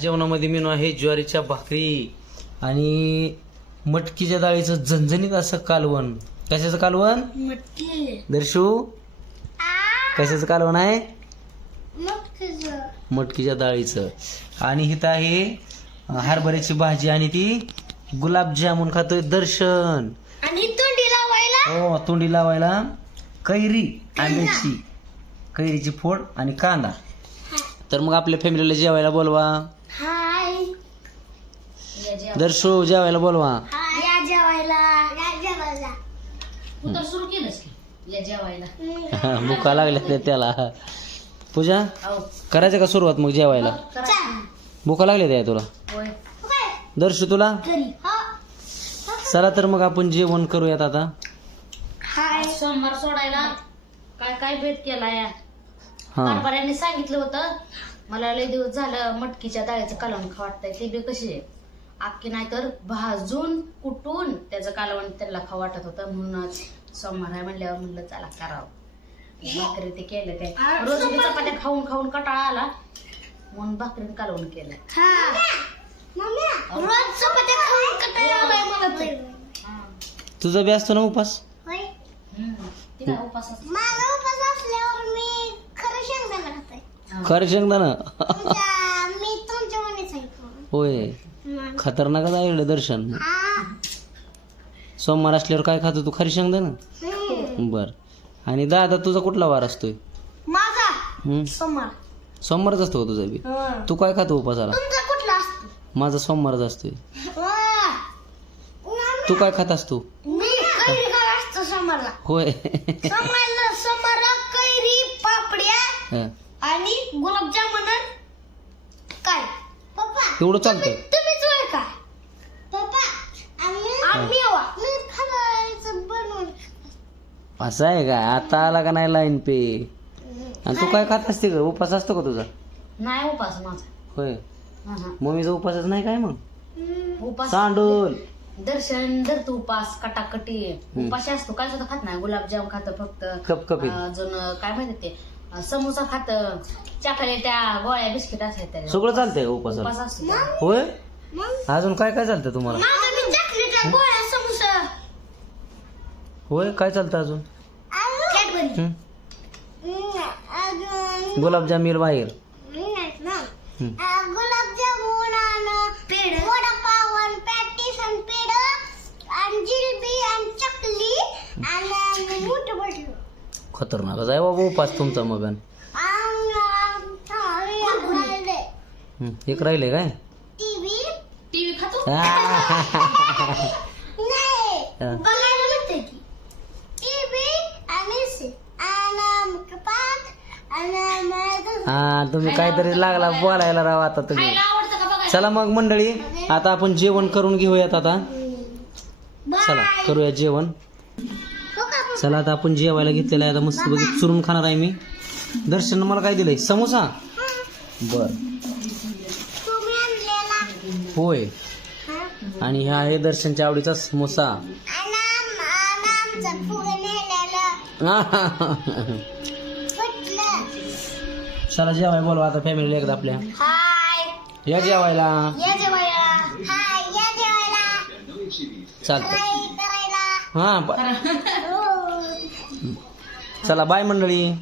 जेवणामध्ये मेनू आहे ज्वारीच्या भाकरी आणि मटकीच्या डाळीचं झणझणीत असं कालवण. कशाचं कालवण? मटकी. दर्शू? कशाचं कालवण आहे? मटकीचं. मटकीच्या डाळीचं. आणि इथं आहे हरभऱ्याची भाजी आणि ती गुलाबजामुन खातोय दर्शन. आणि तोंडी लावायला? हो तोंडी लावायला. कैरी आंब्याची. कैरीची फोड आणि कांदा. तर मग आपल्या फॅमिलीला जेवायला बोलवा. हाय दर्शू जेवायला बोलवा. हाय या जेवायला. या जेवायला. तू तर सुरू केलंस की या जेवायला. भुका लागल्या त्याला. पूजा करायचं का सुरुवात मग जेवायला? भुका लागल्या त्या तुला. होय. दर्शू तुला? घरी. हा. चला तर मग आपण जेवण करूयात आता. हाय सोमवार सोडायला. काय काय भेट केला या हा सांगितलं होतं. मला लय दिवस झालं मटकीच्या डाळीचं कालवण खा वाटतंय. ते बी कशी आहे? अख्खी नाही तर भाजून कुटून त्याचं कालवण त्यांना खा वाटत होतं. म्हणूनच सोमवार आहे म्हणल्यावर म्हणलं चला करावं. भाकरी ते केलं ते. रोज चपात्या खाऊन खाऊन कटाळा आला. म्हणून भाकरीने कालवण केलं. हा. मम्मी रोज चपात्या खाऊन कटाळा आलाय मला तर तुझा बी असतो ना उपास? हम्म. ती काय उपास असते? माझा उपास असल्यावर मी खरं शेंगदाणा खरं शेंगदाणा? मी तुमच्या मने सांगितलं. होय. खतरनाकच आहे दर्शन. सोमवार असल्यावर काय खातो तू? खरी शेंगदाणा? हम्म. बर. आणि दादा तुझा कुठला वार असतोय? माझा? हम्म? सोमवार. सोमवारच असतो का तुझा बी? तू काय खातो उपासाला? तुमचा कुठला असतो? माझा सोमवारच असतोय. तू काय खात असतो? मी कैरी खात असतो सोमवारला. होय. सोमवारला सोमवारला कैरी पापड्या हं. आणि गुलाबजामुन काय? पप्पा एवढं चालतं तुम्हीच वय काय पप्पा आम्ही आम्ही वा मी खायचं बनवून. असं आहे का? आता आला का नाही लाईन पे? आणि तू काय खात असते का? उपास असतो का तुझा? नाही उपास माझा. होय. हा, हा. मम्मीचा उपासच नाही काय मग? उपास सांडूल दर्शन धरतो उपास कटाकटी. उपाशी असतो काय सुद्धा खात नाही. गुलाबजाम खात फक्त. कपकपीत. अजून काय माहिती ते? समोसा खात त्या गोळ्या बिस्किट असायच्या त्याच्यात. सगळं चालतंय का उपासाला? उपास. होय? अजून काय काय चालतं तुम्हाला? माझं मी चॉकलेट गोळ्या समोसा. होय? काय चालतं अजून? हं? अजून? गुलाबजाम येईल बाहेर. हं. गुलाबजामुन आणि पेढ वडापाव आणि पॅटीस आणि पेढ आणि जिलेबी आणि चकली आणि मोठं भटलं खतरनाकच आहे बाबा उपास तुमचा मग एक राहिले काय? टीव्ही टीव्ही खातो नाही हा. हा तुम्ही काहीतरी लागला बोलायला राव आता तुम्ही. चला मग मंडळी आता आपण जेवण करून घेऊयात आता. चला. करूया जेवण? चला आता आपण जेवायला घेतलेलं आहे. आता मस्त बघित चुरून खाणार आहे मी. दर्शन मला काय दिलंय? समोसा? बर. होय? आणि हा आहे दर्शनच्या आवडीचा समोसा. चला जेवाय बोलवा आता फॅमिलीला एकदा आपल्या. हाय. या जेवायला. हाय चालतं हाय हा हो चला बाय मंडळी.